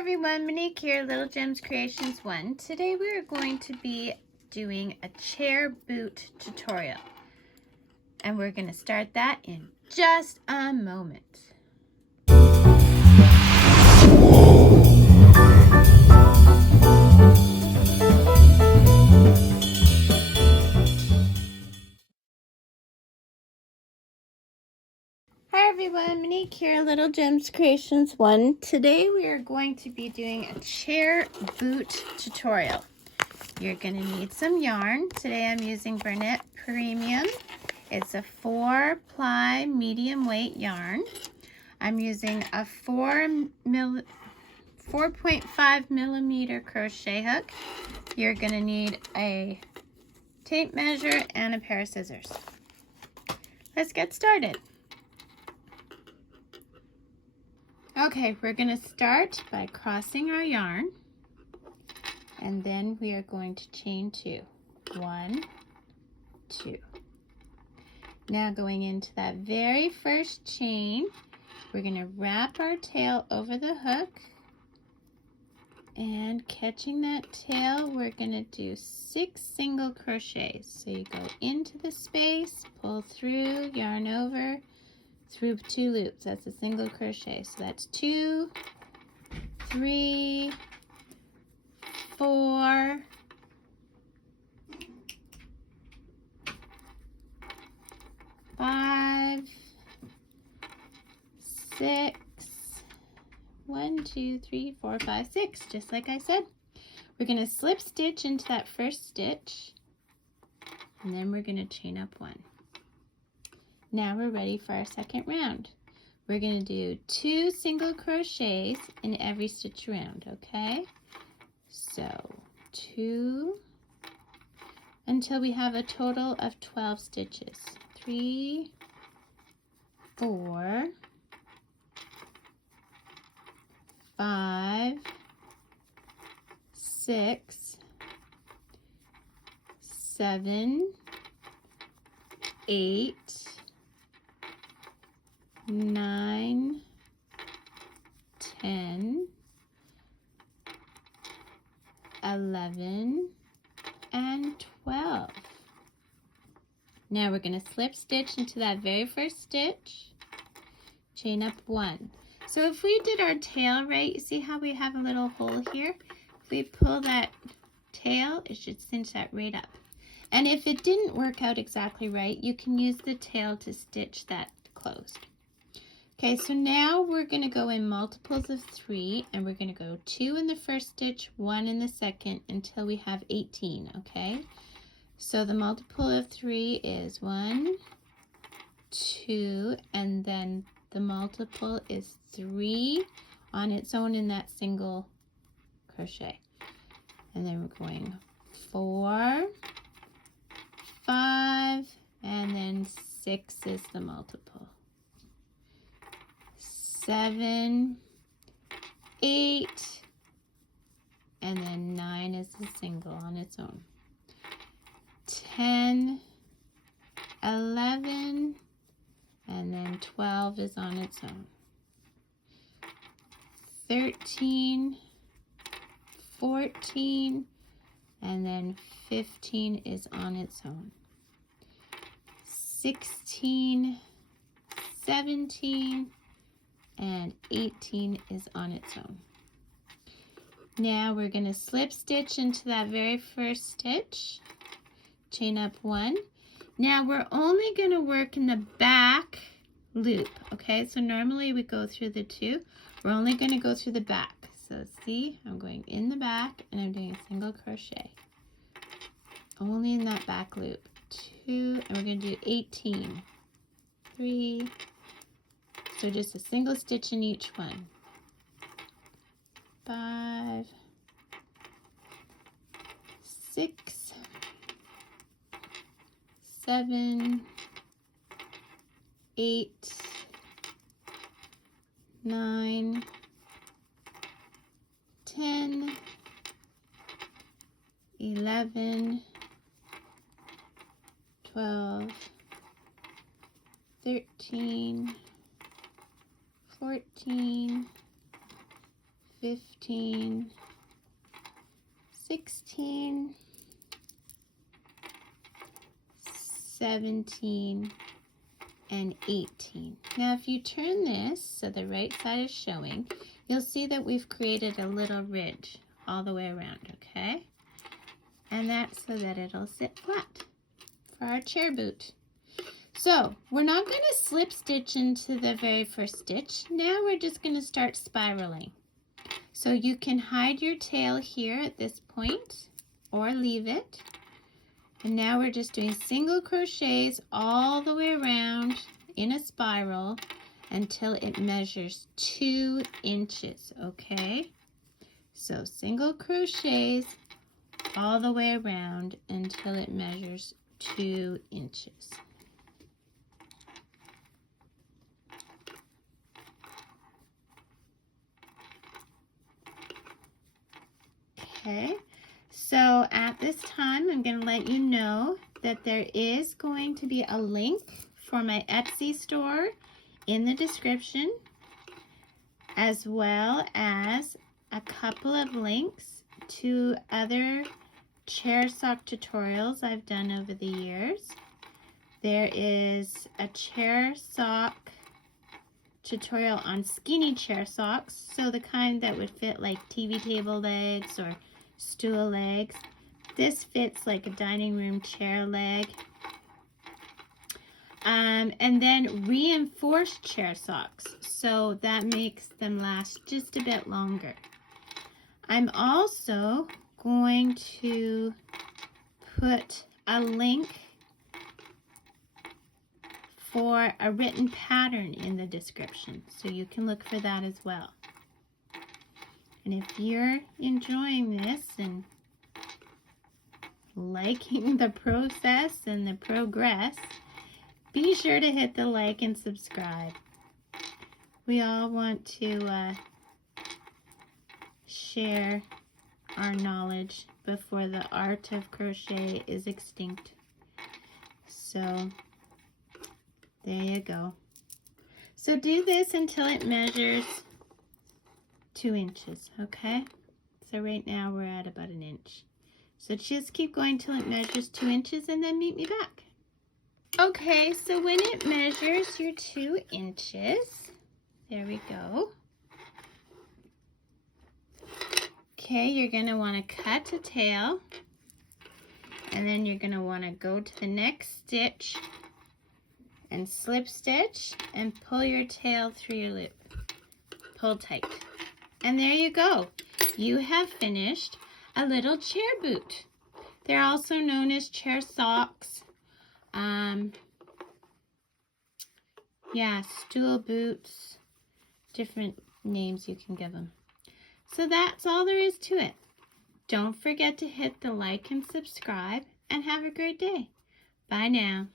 everyone, Monique here, Little Gems Creations 1. Today we are going to be doing a chair boot tutorial. And we're going to start that in just a moment. Hi everyone, Monique here, Little Gems Creations 1. Today we are going to be doing a chair boot tutorial. You're going to need some yarn. Today I'm using Bernette Premium. It's a 4-ply medium weight yarn. I'm using a 4.5 millimeter crochet hook. You're going to need a tape measure and a pair of scissors. Let's get started. Okay, we're going to start by crossing our yarn, and then we are going to chain 2. 1, 2. Now going into that very first chain, we're going to wrap our tail over the hook, and catching that tail, we're going to do 6 single crochets. So you go into the space, pull through, yarn over, through 2 loops. That's a single crochet. So that's 2, 3, 4, 5, 6, 1, 2, 3, 4, 5, 6, just like I said. We're going to slip stitch into that first stitch, and then we're going to chain up 1. Now we're ready for our second round. We're going to do 2 single crochets in every stitch around, okay? So 2 until we have a total of 12 stitches. 3, 4, 5, 6, 7, 8, 9, 10, 11, and 12. Now we're going to slip stitch into that very first stitch, chain up 1. So if we did our tail right, you see how we have a little hole here? If we pull that tail, it should cinch that right up. And if it didn't work out exactly right, you can use the tail to stitch that closed. Okay, so now we're going to go in multiples of 3, and we're going to go 2 in the first stitch, 1 in the second, until we have 18, okay? So the multiple of 3 is 1, 2, and then the multiple is 3 on its own in that single crochet. And then we're going 4, 5, and then 6 is the multiple. 7, 8, and then 9 is the single on its own. 10, 11, and then 12 is on its own. 13, 14, and then 15 is on its own. 16, 17, and 18 is on its own. Now we're going to slip stitch into that very first stitch, chain up 1. Now we're only going to work in the back loop, okay? So normally we go through the 2. We're only going to go through the back. So see, I'm going in the back and I'm doing a single crochet. Only in that back loop. 2, and we're going to do 18. 3, so just a single stitch in each one. 5, 6, 7, 8, 9, 10, 11, 12, 13, 14, 15, 16, 17, and 18. Now if you turn this so the right side is showing, you'll see that we've created a little ridge all the way around, okay? And that's so that it'll sit flat for our chair boot. So we're not going to slip stitch into the very first stitch. Now we're just going to start spiraling. So you can hide your tail here at this point or leave it. And now we're just doing single crochets all the way around in a spiral until it measures 2 inches, okay? So single crochets all the way around until it measures 2 inches. Okay, so at this time I'm going to let you know that there is going to be a link for my Etsy store in the description, as well as a couple of links to other chair sock tutorials I've done over the years. There is a chair sock tutorial on skinny chair socks, so the kind that would fit like TV table legs or stool legs. This fits like a dining room chair leg. And then reinforced chair socks, so that makes them last just a bit longer. I'm also going to put a link for a written pattern in the description, so you can look for that as well. And if you're enjoying this and liking the process and the progress, be sure to hit the like and subscribe. We all want to share our knowledge before the art of crochet is extinct. So there you go. So do this until it measures 2 inches, okay? So right now we're at about 1 inch. So just keep going till it measures 2 inches and then meet me back. Okay, so when it measures your 2 inches, there we go. Okay, you're going to want to cut a tail, and then you're going to want to go to the next stitch and slip stitch and pull your tail through your loop. Pull tight. And there you go. You have finished a little chair boot. They're also known as chair socks. Yeah, stool boots, different names you can give them. So that's all there is to it. Don't forget to hit the like and subscribe, and have a great day. Bye now.